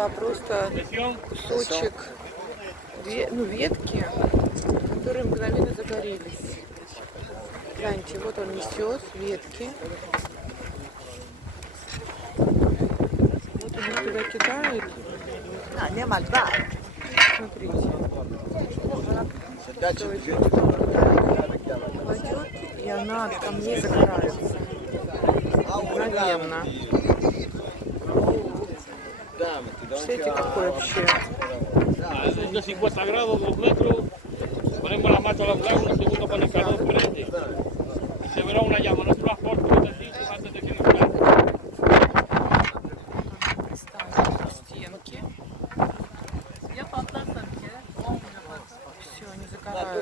да, просто кусочек ветки, которые мгновенно загорелись. Гляньте, вот он несет ветки. Вот он их туда кидает. Смотрите. Кладет, и она от камней загорается. Мгновенно. Смотрите, какой вообще. 50 grados, 2 metros, ponemos la mata a los lados, un segundo con el calor prende. Y se verá una llama. Nosotros las cortamos antes de que nos caiga. Стенки. Все, они загораются.